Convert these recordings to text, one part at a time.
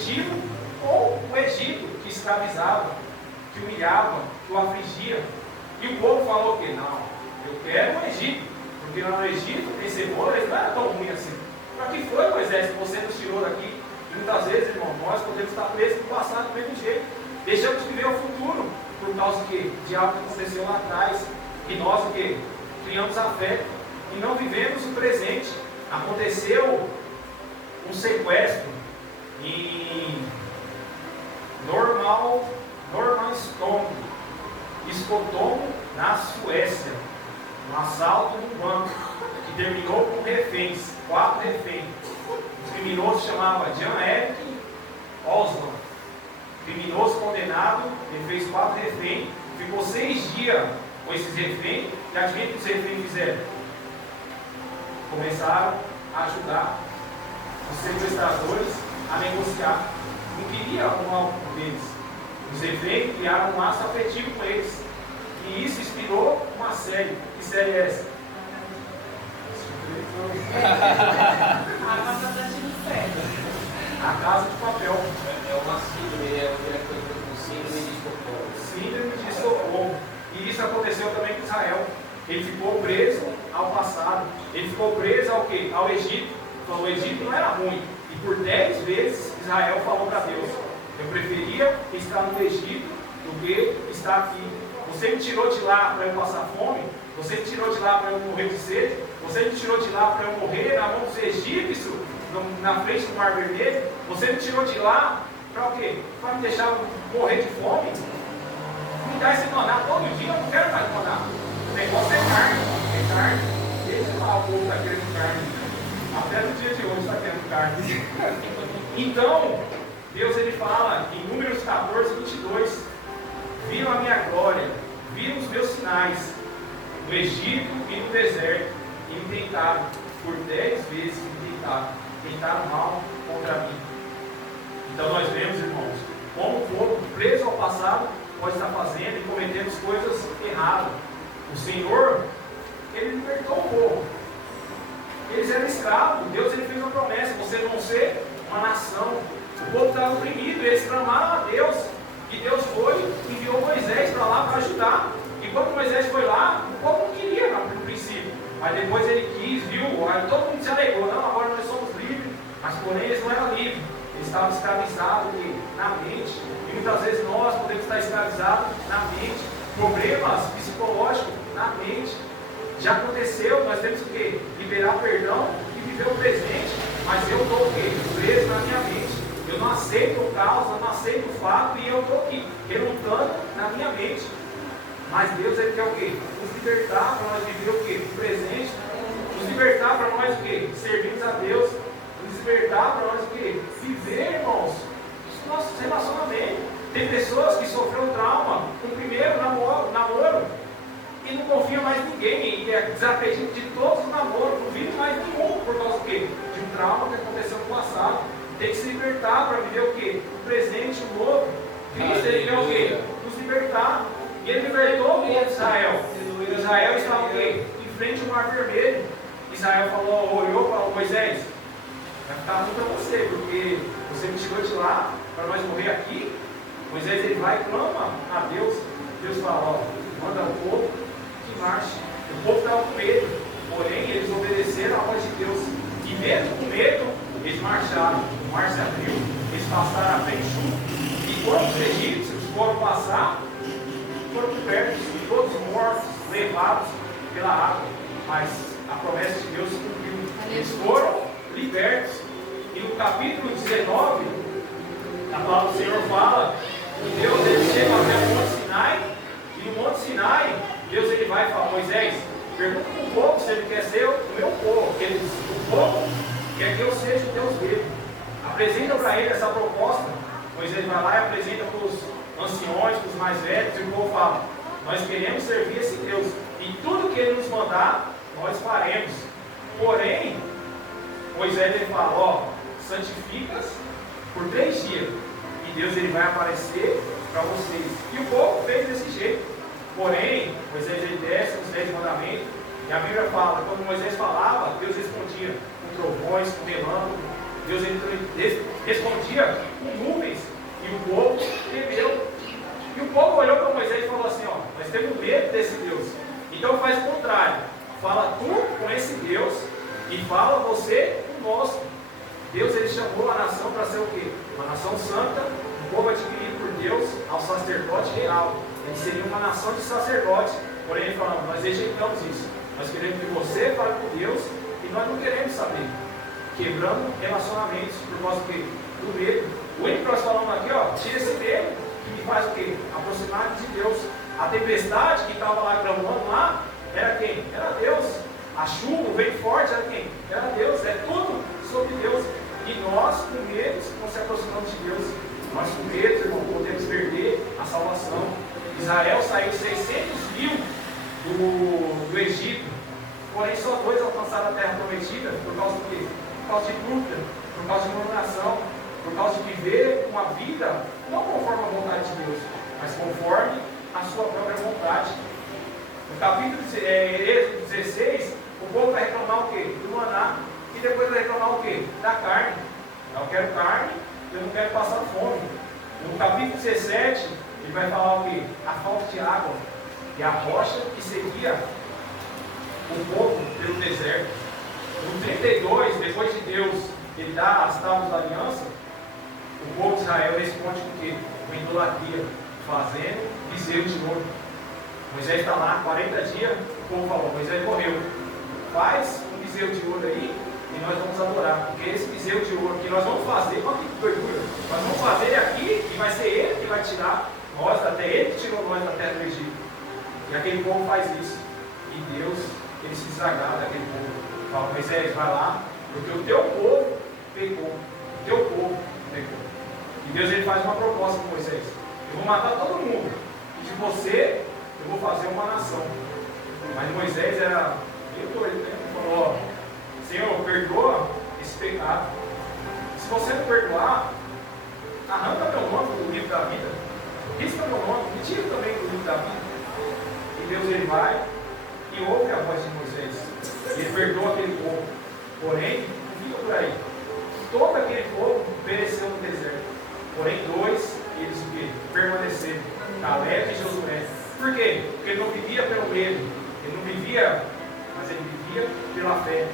objetivo, ou o Egito, que escravizava, que humilhava, que o afligia. E o povo falou que não, eu quero o Egito, porque lá no Egito tem cebola, eles não era tão ruim assim. Para que foi, Moisés, que você nos tirou daqui? E muitas vezes, irmão, nós podemos estar presos no passado do mesmo jeito. Deixamos de viver o futuro por causa de algo que aconteceu lá atrás. E nós o que? Criamos afeto e não vivemos o presente. Aconteceu um sequestro em Estocolmo, na Suécia. Um assalto num banco que terminou com reféns, 4 reféns. O criminoso chamava Jan-Erik Osland. Criminoso condenado, ele fez 4 reféns, ficou 6 dias com esses reféns. E adivinha o que os reféns fizeram? Começaram a ajudar os sequestradores a negociar. Não queria arrumar o com eles. Os reféns criaram um laço afetivo com eles. E isso inspirou uma série. Que série é essa? A Casa de Papel. É uma síndrome, é uma coisa com síndrome de Estocolmo. Síndrome de Estocolmo. E isso aconteceu também com Israel. Ele ficou preso ao passado. Ele ficou preso ao quê? Ao Egito. Então o Egito não era ruim. E por 10 vezes Israel falou para Deus: eu preferia estar no Egito do que estar aqui. Você me tirou de lá para eu passar fome? Você me tirou de lá para eu morrer de sede? Você me tirou de lá para eu morrer na mão dos egípcios, na frente do Mar Vermelho? Você me tirou de lá para o quê? Para me deixar morrer de fome? Me dá esse maná todo dia, eu não quero mais maná. O negócio é carne, é carne. Deixa lá o povo está querendo carne. Até no dia de hoje está querendo carne. Então, Deus ele fala em Números 14, 22: viram a minha glória, viram os meus sinais no Egito e no deserto, e me tentaram, por 10 vezes me tentaram mal contra mim. Então nós vemos, irmãos, como o povo preso ao passado pode estar fazendo e cometendo coisas erradas. O Senhor, Ele libertou o povo. Eles eram escravos. Deus ele fez uma promessa: vocês vão ser uma nação. O povo estava oprimido, eles clamaram a Deus. E Deus foi e enviou Moisés para lá para ajudar. E quando Moisés foi lá, o povo não queria no princípio. Mas depois ele quis, viu? Aí todo mundo se alegrou: não, agora nós somos livres. Mas porém eles não eram livres. Eles estavam escravizados na mente. E muitas vezes nós podemos estar escravizados na mente. Problemas psicológicos na mente. Já aconteceu, nós temos que liberar perdão e viver o presente. Mas eu estou o quê? Preso na minha mente. Eu não aceito o caos, eu não aceito o fato e eu estou aqui, relutando na minha mente. Mas Deus ele quer o quê? Nos libertar para nós viver o quê? O presente. Nos libertar para nós o quê? Servirmos a Deus. Nos libertar para nós o quê? Viver, irmãos, os nossos relacionamentos. Tem pessoas que sofreram trauma com o primeiro namoro e não confia mais em ninguém, e é desacredita de todos os namoros, não vive mais nenhum por causa do quê? De um trauma que aconteceu no passado. Tem que se libertar para viver o quê? O presente, o novo. Cristo ele quer o quê? Nos libertar. E ele libertou o povo de Israel. Israel estava o quê? Em frente ao Mar Vermelho. Israel olhou para Moisés: vai ficar ruim para você, porque você me tirou de lá para nós morrer aqui. Moisés ele vai e clama a Deus. Deus fala: manda o povo que marche. O povo estava com medo, porém eles obedeceram a voz de Deus. E mesmo com medo, eles marcharam. O mar se abriu, eles passaram a frente junto. E quando os egípcios foram passar, foram cobertos e todos mortos, levados pela água. Mas a promessa de Deus se cumpriu. Eles foram libertos. E no capítulo 19, a palavra do Senhor fala que Deus ele chega até o Monte Sinai. E no Monte Sinai, Deus ele vai e fala: Moisés, pergunta para o povo se ele quer ser o meu povo. Porque o povo quer que eu seja o Deus dele. Apresenta para ele essa proposta. Moisés vai lá e apresenta para os anciões, para os mais velhos, e o povo fala: nós queremos servir esse Deus, e tudo que ele nos mandar, nós faremos. Porém, Moisés ele fala: ó, santifica-se por 3 dias, e Deus ele vai aparecer para vocês. E o povo fez desse jeito. Porém, Moisés ele desce os 10 mandamentos, e a Bíblia fala: quando Moisés falava, Deus respondia com trovões, com relâmpagos. Deus ele respondia com E fala você conosco. Deus ele chamou a nação para ser o quê? Uma nação santa, um povo adquirido por Deus ao sacerdote real. Ele seria uma nação de sacerdotes. Porém, ele fala, nós rejeitamos isso. Nós queremos que você fale com Deus e nós não queremos saber. Quebrando relacionamentos por causa do quê? Do medo. O único que nós falamos aqui, ó, tira esse medo que me faz o quê? Aproximar de Deus. A tempestade que estava lá clamando lá, era quem? Era Deus. A chuva, o vento forte, era quem? Era Deus. É tudo sobre Deus. E nós, com medo, não se aproximamos de Deus. Nós, com medo, irmão, podemos perder a salvação. Israel saiu 600.000 do Egito. Porém, só 2 alcançaram a terra prometida por causa do quê? Por causa de dúvida, por causa de murmuração, por causa de viver uma vida não conforme a vontade de Deus, mas conforme a sua própria vontade. No capítulo Êxodo 16, o povo vai reclamar o quê? Do maná. E depois vai reclamar o quê? Da carne. Eu quero carne, eu não quero passar fome. No capítulo 17, ele vai falar o quê? A falta de água. E a rocha que seguia o povo pelo deserto. No 32, depois de Deus ele dá as tábuas da aliança, o povo de Israel responde com o quê? Com idolatria, fazendo bezerro de ouro. Moisés está lá 40 dias, o povo falou, Moisés morreu. Faz um bezerro de ouro aí e nós vamos adorar. Porque esse bezerro de ouro que nós vamos fazer, olha que doidura, nós vamos fazer ele aqui e vai ser ele que vai tirar nós da terra, ele que tirou nós da terra do Egito. E aquele povo faz isso. E Deus, ele se desagrada daquele povo. Fala, Moisés, vai lá, porque o teu povo pecou. O teu povo pecou. E Deus ele faz uma proposta com Moisés. Eu vou matar todo mundo. E de você, eu vou fazer uma nação. Mas Moisés era meio doido, né? Ele falou, ó, Senhor, perdoa esse pecado. Se você não perdoar, arranca meu nome do livro da vida. Risca meu nome, me tira também do livro da vida. E Deus ele vai e ouve a voz de Moisés. Ele perdoa aquele povo. Porém, fica por aí. Todo aquele povo pereceu no deserto. Porém, 2, eles o quê? Permaneceram. Caleb e Josué. Por quê? Porque ele não vivia pelo medo. Ele não vivia, mas ele vivia pela fé.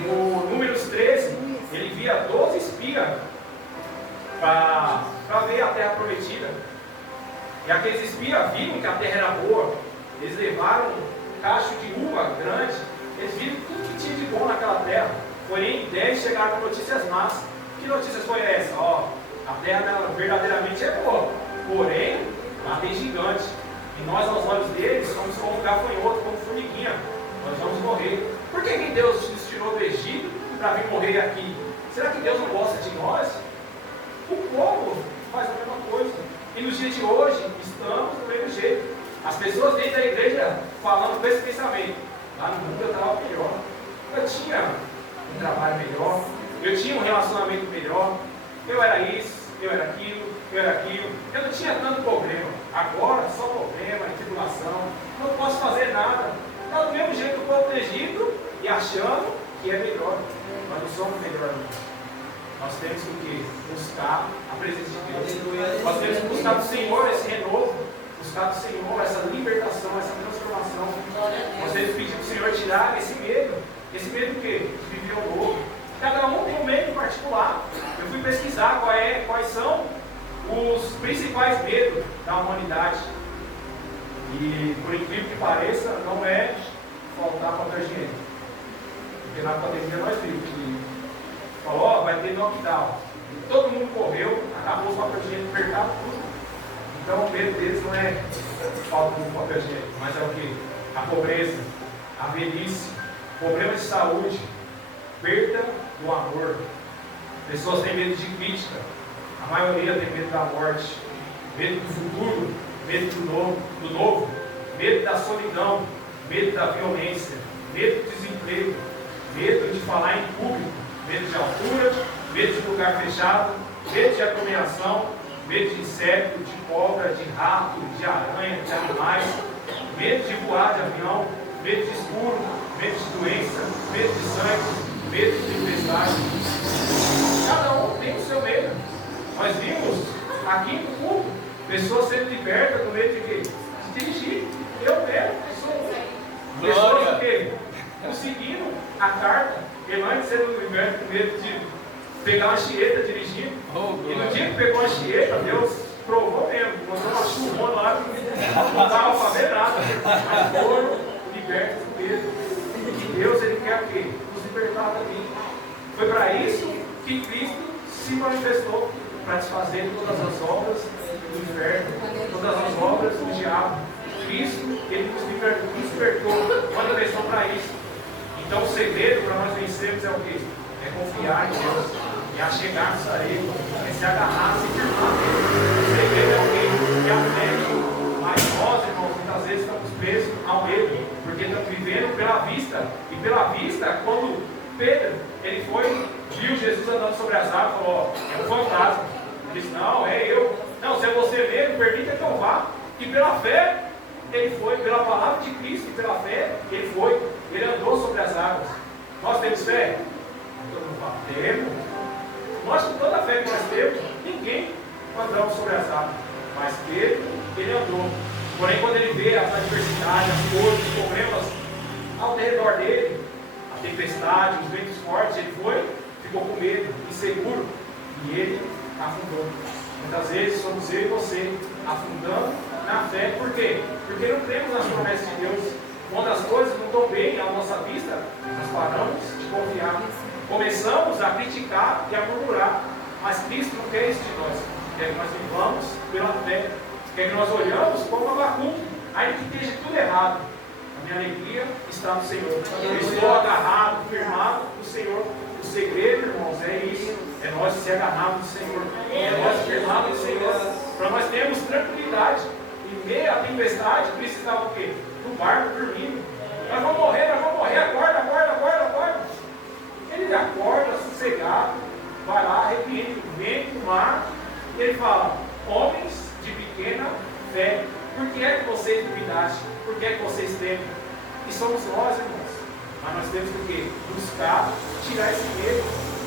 No Números 13, ele via 12 espias para ver a terra prometida. E aqueles espias viram que a terra era boa. Eles levaram um cacho de uva grande. Eles viram tudo que tinha de bom naquela terra. Porém, 10 chegaram com notícias más. Que notícias foi essa? Ó, a terra dela verdadeiramente é boa. Porém, lá tem gigante. E nós, aos olhos deles, somos como gafanhoto, como formiguinha. Nós vamos morrer. Por que Deus nos tirou do Egito para vir morrer aqui? Será que Deus não gosta de nós? O povo faz a mesma coisa. E nos dias de hoje, estamos do mesmo jeito. As pessoas dentro da igreja falando com esse pensamento. Lá no mundo eu estava melhor. Eu tinha um trabalho melhor. Eu tinha um relacionamento melhor. Eu era isso, eu era aquilo, eu era aquilo. Eu não tinha tanto problema. Agora, só problema, tribulação. Não posso fazer nada. Está do mesmo jeito o povo do Egito e achando que é melhor. Nós não somos melhor. Nós temos que buscar a presença de Deus. Nós temos que buscar do Senhor esse renovo. Buscar do Senhor essa libertação, essa transformação. Nós temos que pedir para o Senhor tirar esse medo. Esse medo o quê? De viver o novo. Cada um tem um medo particular. Eu fui pesquisar quais são os principais medos da humanidade. E por incrível que pareça, não é faltar papel higiênico. Porque na pandemia nós vimos que falou, ó, vai ter lockdown. E todo mundo correu, acabou os papel higiênico, apertado tudo. Então o medo deles não é falta de papel higiênico, mas é o que? A pobreza, a velhice, problemas de saúde, perda do amor. Pessoas têm medo de crítica, a maioria tem medo da morte, medo do futuro, medo do novo, medo da solidão, medo da violência, medo do desemprego, medo de falar em público, medo de altura, medo de lugar fechado, medo de aglomeração, medo de inseto, de cobra, de rato, de aranha, de animais, medo de voar de avião, medo de escuro, medo de doença, medo de sangue, medo de tempestade. Cada um tem o seu medo. Nós vimos aqui no culto pessoas sendo libertas do medo de quê? De dirigir. Eu mesmo sou pessoas que conseguiram a carta. Ele antes era no inverno com medo de pegar uma chieta dirigindo. E no dia que pegou a chieta, Deus provou mesmo. Mandou uma chuvona lá que não estava para ver nada. Mas foram libertos do medo. E Deus, Ele quer o quê? Nos libertar também. Foi para isso que Cristo se manifestou, para desfazer todas as obras do inferno, todas as obras do diabo. Cristo, Ele nos libertou. Manda atenção para isso. Então o segredo para nós vencermos é o quê? É confiar em Deus, é achegar-nos a Ele, é se agarrar, se firmar nele. O segredo é o quê? É a fé. Mas nós, irmãos, muitas vezes estamos presos ao medo, porque estamos vivendo pela vista. E pela vista, quando Pedro, ele foi, viu Jesus andando sobre as águas, falou, ó, é um fantasma. Ele disse, não, é eu. Não, se é você mesmo, permita que eu vá. E pela fé, ele foi, pela palavra de Cristo, e pela fé, ele foi. Ele andou sobre as águas. Nós temos fé? Todo mundo fala, temos. Nós, com toda a fé que nós temos, ninguém andamos sobre as águas. Mas Pedro, ele andou. Porém, quando ele vê as adversidades, as coisas, os problemas ao redor dele, a tempestade, os ventos fortes, ele foi, ficou com medo, inseguro, e ele afundou. Muitas vezes somos eu e você afundando na fé. Por quê? Porque não cremos nas promessas de Deus. Quando as coisas não estão bem à nossa vista, nós paramos de confiar. Começamos a criticar e a murmurar. Mas Cristo não quer isso de nós. Quer que nós vivamos pela fé. Quer que nós olhamos como Abacuque, ainda que esteja tudo errado. A minha alegria está no Senhor. Eu estou agarrado, firmado no Senhor. O segredo, irmãos, é isso. É nós se agarrarmos no Senhor. É nós firmarmos no Senhor. Para nós termos tranquilidade. Em meio à tempestade, Cristo estava o quê? No barco dormindo. Nós vamos morrer, acorda, acorda, acorda, acorda. Ele acorda sossegado, vai lá, arrepiende o vento, o mar, e ele fala, homens de pequena fé, por que é que vocês duvidaste? Por que é que vocês temem? E somos nós, irmãos. Mas nós temos que o quê? Buscar tirar esse medo,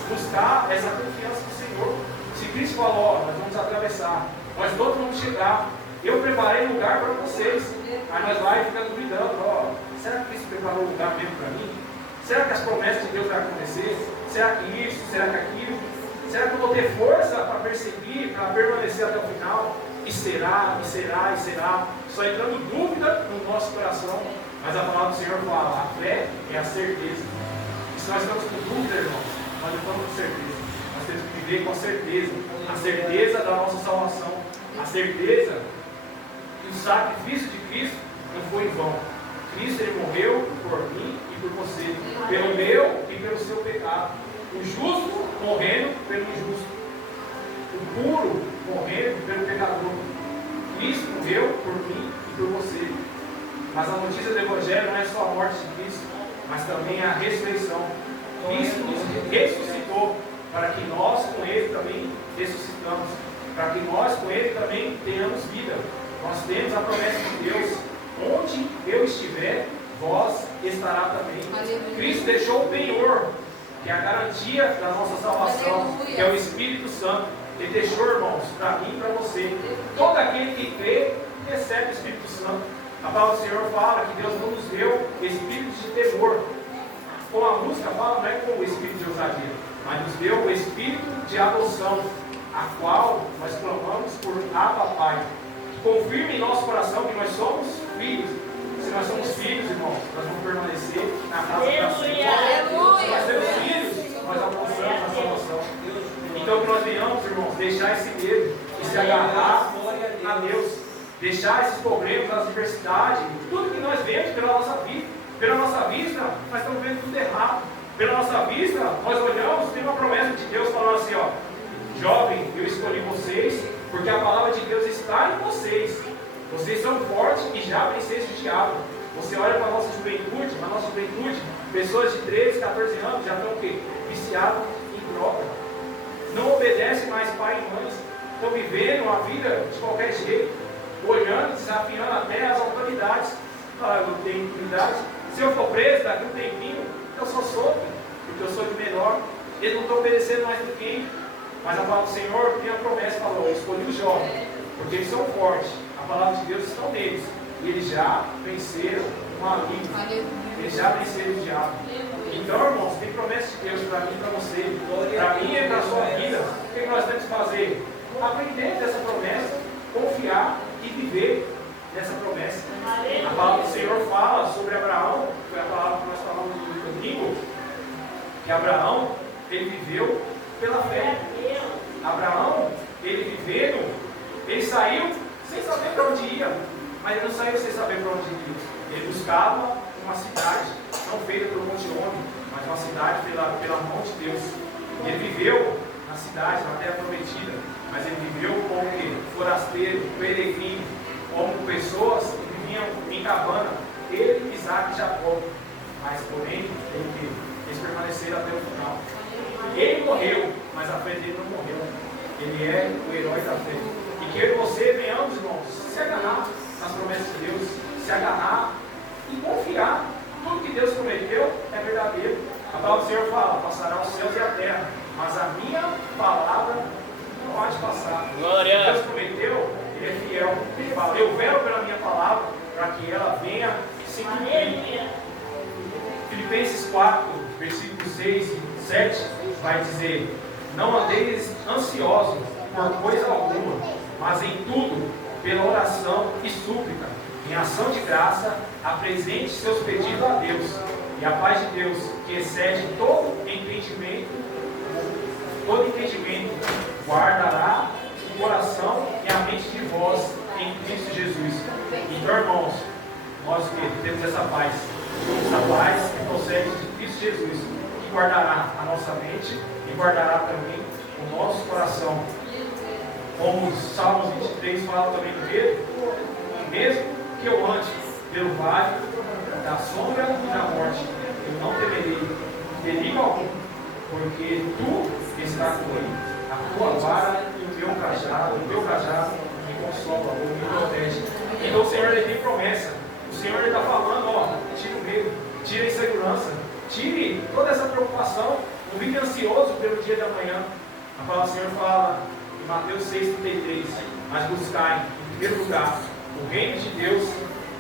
buscar essa confiança no Senhor. Se Cristo falou, ó, nós vamos atravessar, nós todos vamos chegar. Eu preparei lugar para vocês. Aí nós vai ficando duvidando, ó, será que Cristo preparou um lugar mesmo para mim? Será que as promessas de Deus vão acontecer? Será que isso? Será que aquilo? Será que eu vou ter força para perseguir, para permanecer até o final? E será, e será, e será. Só entrando dúvida no nosso coração. Mas a palavra do Senhor fala, a fé é a certeza. E se nós estamos com dúvida, irmãos, nós não estamos com certeza. Nós temos que viver com a certeza. A certeza da nossa salvação. A certeza que o sacrifício de Cristo não foi em vão. Cristo, Ele morreu por mim e por você, pelo meu e pelo seu pecado. O justo morrendo pelo injusto, o puro morrendo pelo pecador. Cristo morreu por mim e por você. Mas a notícia do Evangelho não é só a morte de Cristo, mas também a ressurreição. Cristo nos ressuscitou para que nós com Ele também ressuscitamos, para que nós com Ele também tenhamos vida. Nós temos a promessa de Deus, onde eu estiver, vós estará também. Aleluia. Cristo deixou o penhor, que é a garantia da nossa salvação, aleluia, que é o Espírito Santo. Ele deixou, irmãos, para mim e para você. Todo aquele que crê, recebe o Espírito Santo. A palavra do Senhor fala que Deus não nos deu espírito de temor. Como a música fala, não é com o espírito de ousadia, mas nos deu o espírito de adoção, a qual nós clamamos por Abba Pai. Confirme em nosso coração que nós somos filhos. Se nós somos filhos, irmãos, nós vamos permanecer na casa da Senhor. Se nós temos filhos, nós alcançamos a salvação. Então que nós venhamos, irmãos, deixar esse medo e se agarrar a Deus. Deixar esses problemas, as adversidades, tudo que nós vemos pela nossa vida. Pela nossa vista, nós estamos vendo tudo errado. Pela nossa vista, nós olhamos, tem uma promessa de Deus falando assim, ó, jovem, eu escolhi vocês, porque a palavra de Deus está em vocês. Vocês são fortes e já venceram o diabo. Você olha para a nossa juventude, pessoas de 13, 14 anos já estão o quê? Viciados em droga. Não obedecem mais pai e mãe. Estão vivendo a vida de qualquer jeito, olhando, desafiando até as autoridades. Ah, eu não tenho autoridade. Se eu for preso daqui a um tempinho, eu sou solto, porque eu sou de menor. Eles não estão obedecendo mais do que. Mas a palavra do Senhor tem a promessa, falou, eu escolhi os jovens, porque eles são fortes. A palavra de Deus está neles. E eles já venceram um amigo. Eles já venceram o diabo. Então, irmãos, tem promessa de Deus para mim e para você, para mim e para a sua vida. O que nós temos que fazer? Aprender dessa promessa, confiar e viver dessa promessa. A palavra do Senhor fala sobre Abraão, foi a palavra que nós falamos no domingo, que Abraão, ele viveu pela fé. Abraão, ele vivendo, ele saiu sem saber para onde ia, mas ele não saiu sem saber para onde ia. Ele buscava uma cidade, não feita por um monte de homem, mas uma cidade pela mão de Deus. Ele viveu na cidade, na terra prometida, mas ele viveu como que forasteiro, peregrino, como pessoas que viviam em cabana, ele, Isaac e Jacó. Mas porém, eles permaneceram até o final. Ele morreu, mas a fé dele não morreu. Ele é o herói da fé. E que eu e você venhamos, irmãos, se agarrar nas promessas de Deus, se agarrar e confiar. Tudo que Deus prometeu é verdadeiro. A palavra do Senhor fala: passará os céus e a terra, mas a minha palavra não pode passar. Glória. Deus prometeu, Ele é fiel. Ele fala: eu velo pela minha palavra para que ela venha se cumprir. Filipenses 4, versículos 6 e 7 vai dizer: não andeis ansiosos por coisa alguma, mas em tudo, pela oração e súplica, em ação de graça, apresente seus pedidos a Deus, e a paz de Deus, que excede todo entendimento, guardará o coração e a mente de vós em Cristo Jesus. Então, irmãos, nós que temos essa paz que procede de Cristo Jesus, que guardará a nossa mente e guardará também o nosso coração. Como os Salmos 23 falam também do Pedro: mesmo que eu ande pelo vale da sombra e da morte, eu não temerei perigo algum, porque tu estás comigo. A tua vara e o teu cajado me consola, ou me protege. Então o Senhor, Ele tem promessa. O Senhor está falando: ó, tira o medo, tira a insegurança, tire toda essa preocupação, não fique ansioso pelo dia de amanhã. A palavra do Senhor fala em Mateus 6,33: mas buscai em primeiro lugar o reino de Deus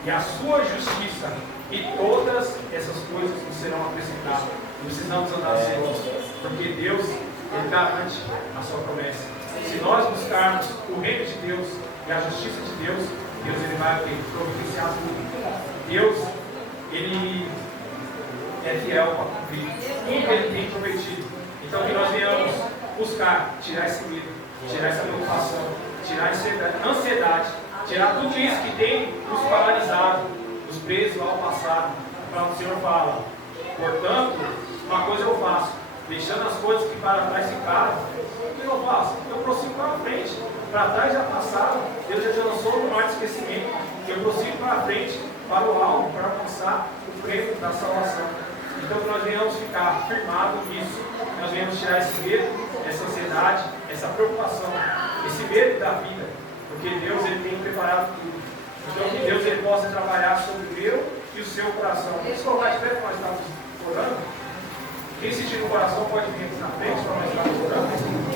e a sua justiça, e todas essas coisas nos serão acrescentadas. Não precisamos andar ansiosos, porque Deus, Ele garante a sua promessa. Se nós buscarmos o reino de Deus e a justiça de Deus, Deus, Ele vai providenciar tudo. Deus, Ele é fiel para cumprir tudo que Ele tem prometido. Então que nós venhamos buscar tirar esse medo, tirar essa preocupação, tirar essa ansiedade, tirar tudo isso que tem nos paralisado, nos presos ao passado. Então o Senhor fala: portanto, uma coisa eu faço, deixando as coisas que para trás ficaram, o que eu faço? Eu prossigo para frente. Para trás já passaram, Deus já te lançou no mar de esquecimento. Eu prossigo para frente, para o alvo, para alcançar o prêmio da salvação. Então que nós venhamos ficar firmados nisso, nós venhamos tirar esse medo, essa ansiedade, essa preocupação, esse medo da vida, porque Deus, Ele tem preparado tudo. Então que Deus, Ele possa trabalhar sobre o meu e o seu coração. Vamos colocar de pé para nós estarmos orando. Quem sentir no coração pode vir aqui na frente para nós estarmos orando.